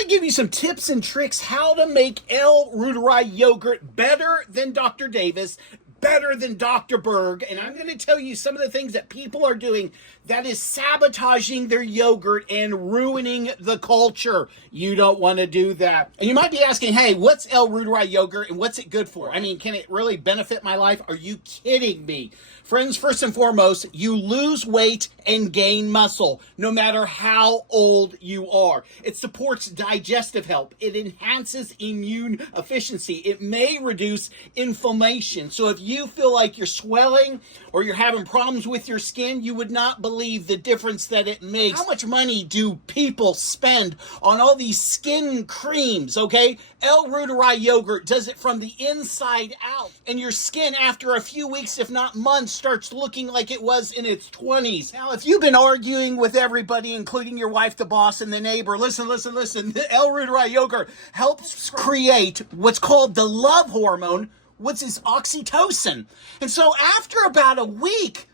going to give you some tips and tricks how to make L Reuteri yogurt better than Dr. Davis, better than Dr. Berg, and I'm going to tell you some of the things that people are doing that is sabotaging their yogurt and ruining the culture. You don't want to do that. And you might be asking, hey, what's L Reuteri yogurt and what's it good for? I mean, can it really benefit my life? Are you kidding me? Friends, first and foremost, you lose weight and gain muscle, no matter how old you are. It supports digestive health. It enhances immune efficiency. It may reduce inflammation. So if you feel like you're swelling or you're having problems with your skin, you would not believe the difference that it makes. How much money do people spend on all these skin creams, okay? L Reuteri yogurt does it from the inside out. And your skin, after a few weeks, if not months, starts looking like it was in its 20s. Now, if you've been arguing with everybody, including your wife, the boss, and the neighbor, listen. The L Reuteri yogurt helps create what's called the love hormone, which is oxytocin. And so after about a week,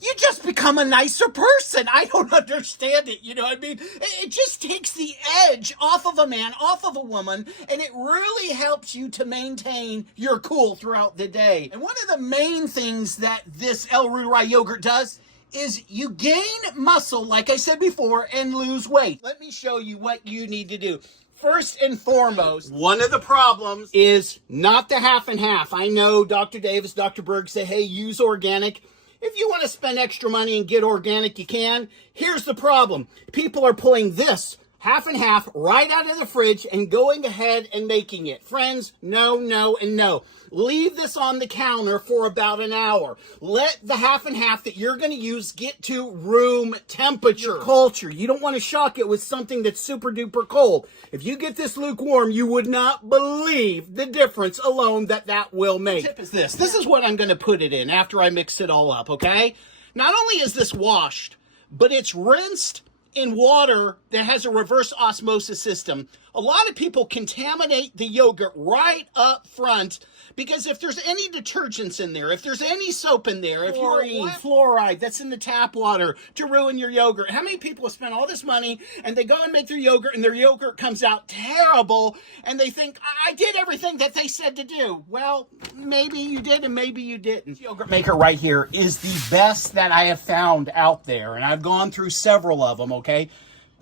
you just become a nicer person. I don't understand it, you know what I mean? It just takes the edge off of a man, off of a woman, and it really helps you to maintain your cool throughout the day. And one of the main things that this L Reuteri yogurt does is you gain muscle, like I said before, and lose weight. Let me show you what you need to do. First and foremost, one of the problems is not the half and half. I know Dr. Davis, Dr. Berg say, hey, use organic. If you want to spend extra money and get organic, you can. Here's the problem. People are pulling this half and half right out of the fridge and going ahead and making it. Friends, no, and no. Leave this on the counter for about an hour. Let the half and half that you're going to use get to room temperature. Culture. You don't want to shock it with something that's super duper cold. If you get this lukewarm, you would not believe the difference alone that will make. The tip is this. This is what I'm going to put it in after I mix it all up, okay? Not only is this washed, but it's rinsed in water that has a reverse osmosis system. A lot of people contaminate the yogurt right up front because if there's any detergents in there, if there's any soap in there, if you're fluoride that's in the tap water to ruin your yogurt. How many people have spent all this money and they go and make their yogurt and their yogurt comes out terrible and they think, I did everything that they said to do. Well, maybe you did and maybe you didn't. This yogurt maker right here is the best that I have found out there, and I've gone through several of them, okay?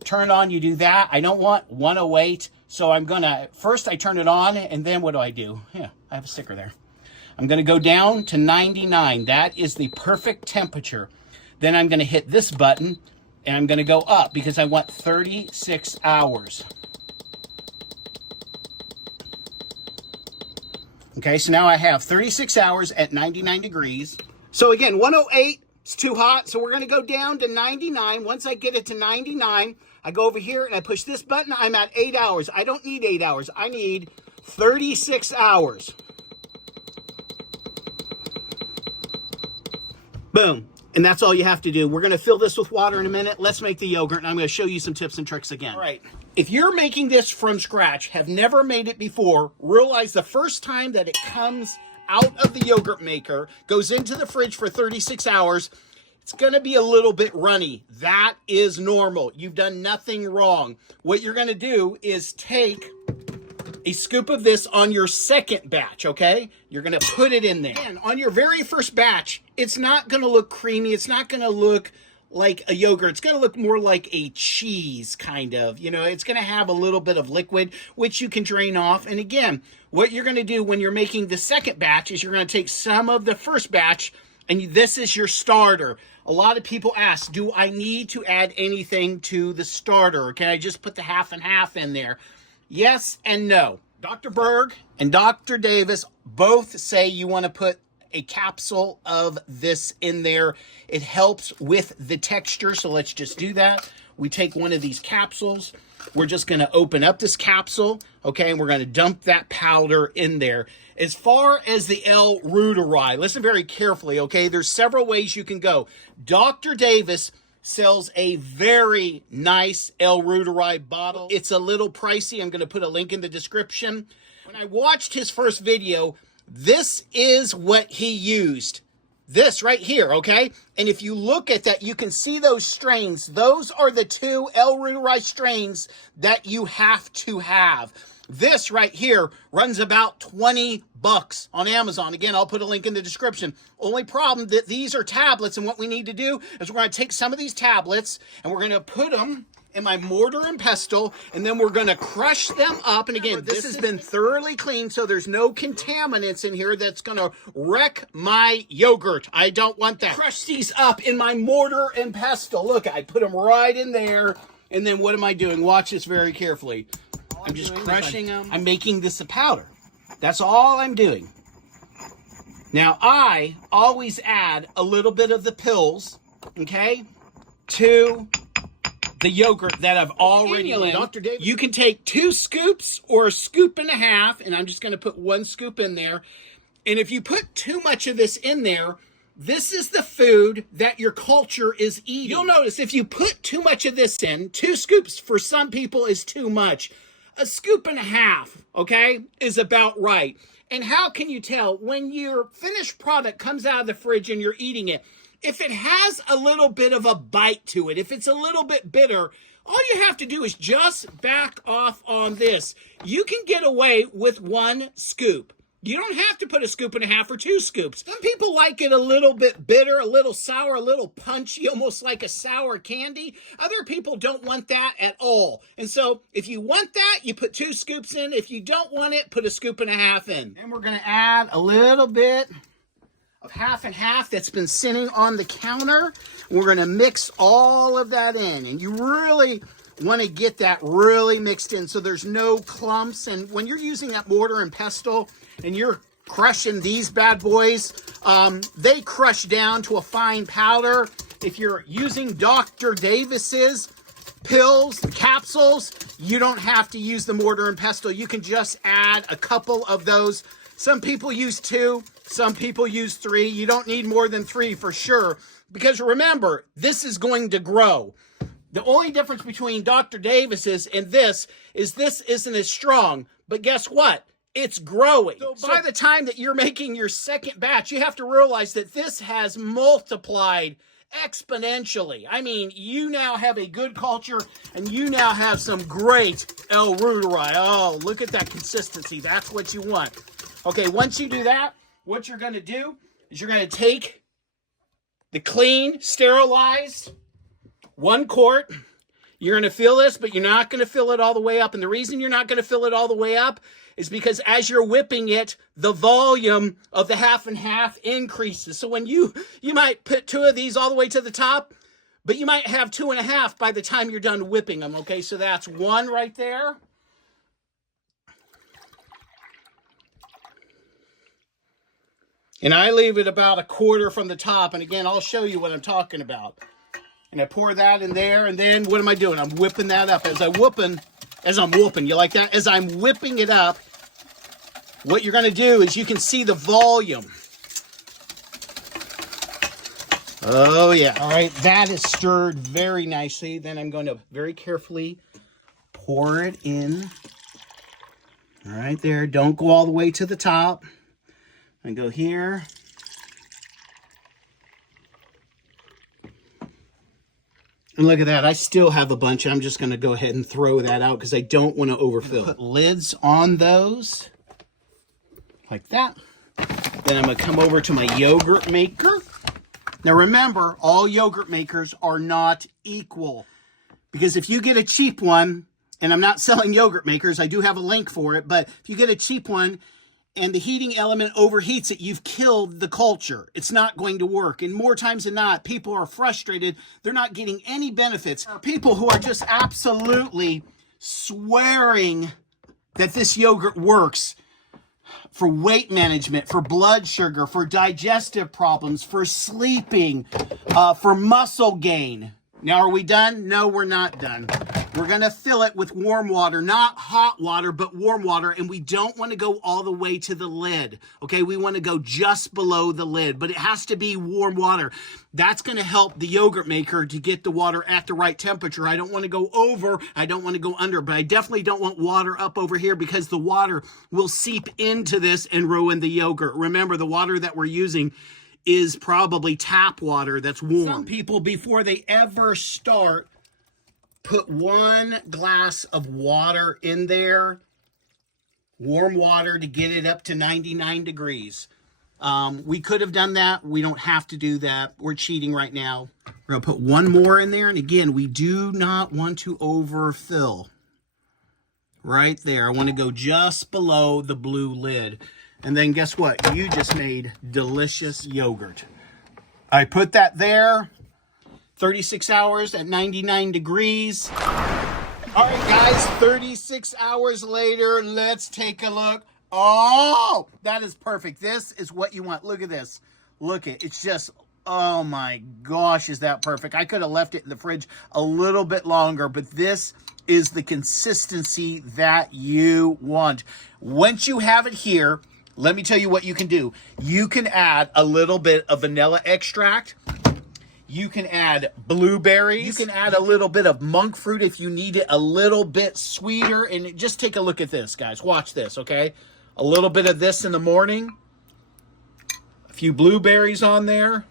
Turn on, you do that. I don't want 108, so I'm gonna, first I turn it on, and then what do? Yeah, I have a sticker there. I'm gonna go down to 99. That is the perfect temperature. Then I'm gonna hit this button, and I'm gonna go up because I want 36 hours. Okay, so now I have 36 hours at 99 degrees. So again, 108, it's too hot, so we're gonna go down to 99. Once I get it to 99, I go over here and I push this button. I'm at 8 hours. I don't need 8 hours. I need 36 hours. Boom. And that's all you have to do. We're going to fill this with water in a minute. Let's make the yogurt, and I'm going to show you some tips and tricks again. All right. If you're making this from scratch, have never made it before, realize the first time that it comes out of the yogurt maker, goes into the fridge for 36 hours, it's going to be a little bit runny. That is normal. You've done nothing wrong. What you're going to do is take a scoop of this on your second batch, okay? You're going to put it in there. And on your very first batch, it's not going to look creamy. It's not going to look like a yogurt. It's going to look more like a cheese, kind of. You know, it's going to have a little bit of liquid, which you can drain off. And again, what you're going to do when you're making the second batch is you're going to take some of the first batch, and this is your starter. A lot of people ask, do I need to add anything to the starter? Or can I just put the half and half in there? Yes and no. Dr. Berg and Dr. Davis both say you want to put a capsule of this in there. It helps with the texture, so let's just do that. We take one of these capsules. We're just going to open up this capsule, okay, and we're going to dump that powder in there. As far as the L Reuteri, listen very carefully, okay? There's several ways you can go. Dr. Davis sells a very nice L Reuteri bottle. It's a little pricey. I'm going to put a link in the description. When I watched his first video, this is what he used. this right here, okay? And if you look at that, you can see those strains. Those are the 2 L Reuteri strains that you have to have. This right here runs about $20 on Amazon. Again, I'll put a link in the description. Only problem that these are tablets, and what we need to do is we're going to take some of these tablets and we're going to put them in my mortar and pestle, and then we're going to crush them up. And again, this has been thoroughly cleaned, so there's no contaminants in here that's going to wreck my yogurt. I don't want that. Crush these up in my mortar and pestle. Look, I put them right in there, and then what am I doing? Watch this very carefully. I'm just crushing them. I'm making this a powder. That's all I'm doing. Now, I always add a little bit of the pills, okay, to the yogurt that I've already made. Dr. David, you can take 2 scoops or 1.5 scoops, and I'm just going to put 1 scoop in there. And if you put too much of this in there, this is the food that your culture is eating. You'll notice if you put too much of this in, 2 scoops for some people is too much. 1.5 scoops, okay, is about right. And how can you tell when your finished product comes out of the fridge and you're eating it? If it has a little bit of a bite to it, if it's a little bit bitter, all you have to do is just back off on this. You can get away with 1 scoop. You don't have to put 1.5 scoops or 2 scoops. Some people like it a little bit bitter, a little sour, a little punchy, almost like a sour candy. Other people don't want that at all. And so if you want that, you put 2 scoops in. If you don't want it, put 1.5 scoops in. And we're going to add a little bit of half and half that's been sitting on the counter. We're going to mix all of that in. And you really want to get that really mixed in so there's no clumps. And when you're using that mortar and pestle and you're crushing these bad boys, they crush down to a fine powder. If you're using Dr. Davis's pills, the capsules, you don't have to use the mortar and pestle. You can just add a couple of those. Some people use 2, some people use 3. You don't need more than 3 for sure, because remember, this is going to grow. The only difference between Dr. Davis's and this is this isn't as strong, but guess what? It's growing. So by the time that you're making your second batch, you have to realize that this has multiplied exponentially. I mean, you now have a good culture, and you now have some great L Reuteri. Oh, look at that consistency. That's what you want. Okay, once you do that, what you're going to do is you're going to take the clean, sterilized 1 quart. You're going to fill this, but you're not going to fill it all the way up. And the reason you're not going to fill it all the way up is because as you're whipping it, the volume of the half and half increases. So when you might put 2 of these all the way to the top, but you might have 2.5 by the time you're done whipping them. Okay, so that's 1 right there. And I leave it about 1/4 from the top. And again, I'll show you what I'm talking about. And I pour that in there. And then what am I doing? I'm whipping that up. As I'm whooping, you like that? As I'm whipping it up, what you're going to do is you can see the volume. Oh, yeah. All right. That is stirred very nicely. Then I'm going to very carefully pour it in. Right there. Don't go all the way to the top. And go here. And look at that. I still have a bunch. I'm just going to go ahead and throw that out because I don't want to overfill. Put lids on those like that. Then I'm going to come over to my yogurt maker. Now remember, all yogurt makers are not equal, because if you get a cheap one, and I'm not selling yogurt makers, I do have a link for it, but if you get a cheap one and the heating element overheats it, you've killed the culture. It's not going to work. And more times than not, people are frustrated. They're not getting any benefits. There are people who are just absolutely swearing that this yogurt works for weight management, for blood sugar, for digestive problems, for sleeping, for muscle gain. Now, are we done? No, we're not done. We're going to fill it with warm water, not hot water, but warm water. And we don't want to go all the way to the lid. Okay, we want to go just below the lid, but it has to be warm water. That's going to help the yogurt maker to get the water at the right temperature. I don't want to go over, I don't want to go under, but I definitely don't want water up over here, because the water will seep into this and ruin the yogurt. Remember, the water that we're using is probably tap water that's warm. Some people, before they ever start, put 1 glass of water in there, warm water, to get it up to 99 degrees. We could have done that. We don't have to do that. We're cheating right now. We're going to put 1 more in there. And again, we do not want to overfill. Right there. I want to go just below the blue lid. And then guess what? You just made delicious yogurt. I put that there. 36 hours at 99 degrees. All right, guys, 36 hours later, let's take a look. Oh, that is perfect. This is what you want. Look at this. Look at it. It's just, oh my gosh, is that perfect? I could have left it in the fridge a little bit longer, but this is the consistency that you want. Once you have it here, let me tell you what you can do. You can add a little bit of vanilla extract. You can add blueberries. You can add a little bit of monk fruit if you need it a little bit sweeter. And just take a look at this, guys. Watch this, okay? A little bit of this in the morning. A few blueberries on there.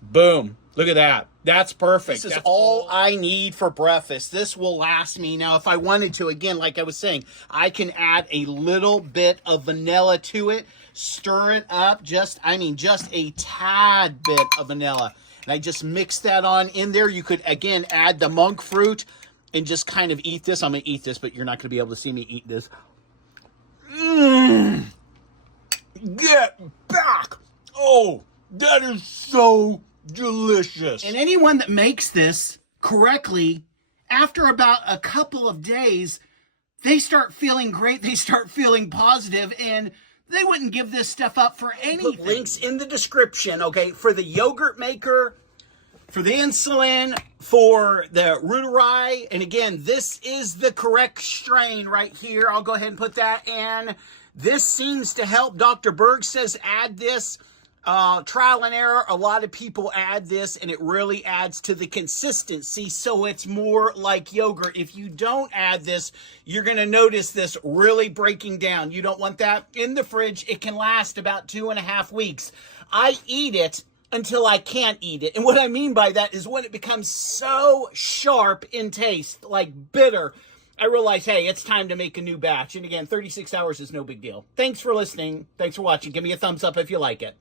Boom. Look at that. That's perfect. This is all I need for breakfast. This will last me. Now, if I wanted to, again, like I was saying, I can add a little bit of vanilla to it. Stir it up. Just a tad bit of vanilla. And I just mix that on in there. You could, again, add the monk fruit and just kind of eat this. I'm going to eat this, but you're not going to be able to see me eat this. Get back. Oh, that is so delicious. And anyone that makes this correctly, after about a couple of days, they start feeling great. They start feeling positive, and they wouldn't give this stuff up for anything. Put links in the description, okay, for the yogurt maker, for the insulin, for the Reuteri. And again, this is the correct strain right here. I'll go ahead and put that in. This seems to help. Dr. Berg says add this. Trial and error, a lot of people add this, and it really adds to the consistency, so it's more like yogurt. If you don't add this, you're going to notice this really breaking down. You don't want that in the fridge. It can last about 2.5 weeks. I eat it until I can't eat it, and what I mean by that is when it becomes so sharp in taste, like bitter, I realize, hey, it's time to make a new batch. And again, 36 hours is no big deal. Thanks for listening. Thanks for watching. Give me a thumbs up if you like it.